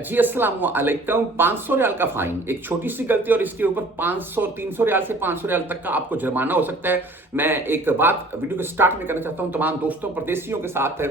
जी अस्सलाम वालेकुम। 500 रियाल का फाइन, एक छोटी सी गलती और इसके ऊपर 500 300 रियाल से 500 रियाल तक का आपको जुर्माना हो सकता है। मैं एक बात वीडियो के स्टार्ट में करना चाहता हूं तमाम दोस्तों परदेशियों के साथ है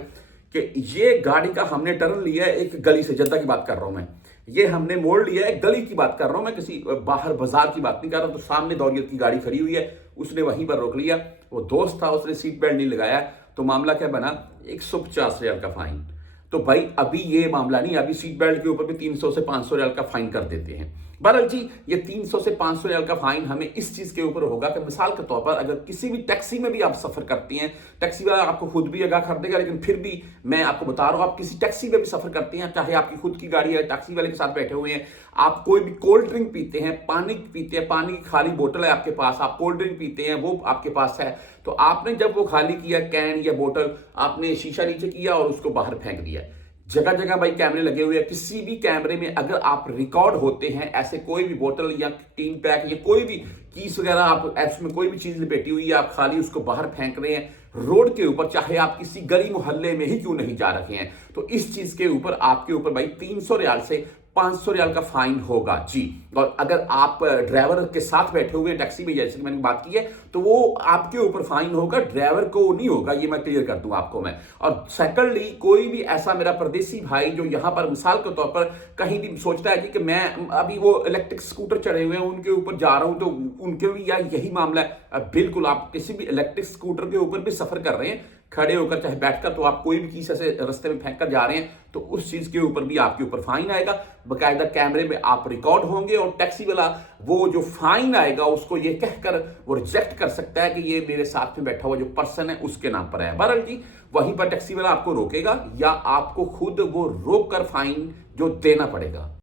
कि ये गाड़ी का हमने टर्न लिया है एक गली से। जद्दा की बात कर रहा हूं मैं, ये हमने मोड़ लिया है, गली की बात कर रहा हूं मैं, किसी बाहर बाजार की बात नहीं कर रहा। तो सामने दौरियत की गाड़ी खड़ी हुई है, उसने वहीं पर रोक लिया। वो दोस्त था, उसने सीट बेल्ट नहीं लगाया, तो मामला क्या बना, 150 रियाल का फाइन। तो भाई अभी ये मामला नहीं, अभी सीट बेल्ट के ऊपर भी 300 से 500 रियाल का फाइन कर देते हैं। बहरहाल जी, ये 300 से 500 रियाल का फाइन हमें इस चीज के ऊपर होगा कि मिसाल के तौर पर अगर किसी भी टैक्सी में भी आप सफर करती हैं, टैक्सी वाला आपको खुद भी आगाह कर देगा, लेकिन फिर भी मैं आपको बता रहा हूं, आप किसी टैक्सी में भी सफर करते हैं, चाहे आपकी खुद की गाड़ी है, टैक्सी वाले के साथ बैठे हुए हैं, आप कोई भी कोल्ड ड्रिंक पीते हैं, पानी पीते हैं, पानी की खाली बोतल है आपके पास, आप कोल्ड ड्रिंक पीते हैं, वो आपके पास है, तो आपने जब वो खाली किया कैन या बोतल, आपने शीशा नीचे किया और उसको बाहर फेंक दिया। जगह जगह भाई कैमरे लगे हुए हैं, किसी भी कैमरे में अगर आप रिकॉर्ड होते हैं, ऐसे कोई भी बोतल या टीन पैक या कोई भी कीस वगैरह, आप ऐप्स में कोई भी चीज लिपेटी हुई है, आप खाली उसको बाहर फेंक रहे हैं रोड के ऊपर, चाहे आप किसी गली मोहल्ले में ही क्यों नहीं जा रहे हैं, तो इस चीज के ऊपर आपके ऊपर भाई 300 रियाल से 500 रियाल का फाइन होगा जी। और अगर आप ड्राइवर के साथ बैठे हुए हैं टैक्सी में, जैसे मैंने बात की है, तो वो आपके ऊपर फाइन होगा, ड्राइवर को नहीं होगा, ये मैं क्लियर कर दूं आपको मैं। और सेकंडली, कोई भी ऐसा मेरा परदेसी भाई जो यहां पर मिसाल के तौर पर कहीं भी सोचता है कि मैं अभी वो इलेक्ट्रिक स्कूटर चढ़े हुए हैं उनके ऊपर जा रहा हूं, तो उनके भी यार यही मामला है। बिल्कुल, आप किसी भी इलेक्ट्रिक स्कूटर के ऊपर भी सफर कर रहे हैं, खड़े होकर चाहे बैठकर, तो आप कोई भी चीज ऐसे रास्ते में फेंक कर जा रहे हैं, तो उस चीज के ऊपर भी आपके ऊपर फाइन आएगा। बकायदा कैमरे में आप रिकॉर्ड होंगे, और टैक्सी वाला वो जो फाइन आएगा उसको ये कहकर वो रिजेक्ट कर सकता है कि ये मेरे साथ में बैठा हुआ जो पर्सन है उसके नाम पर है। बहरहाल जी, वहीं पर टैक्सी वाला आपको रोकेगा या आपको खुद वो रोक कर फाइन जो देना पड़ेगा।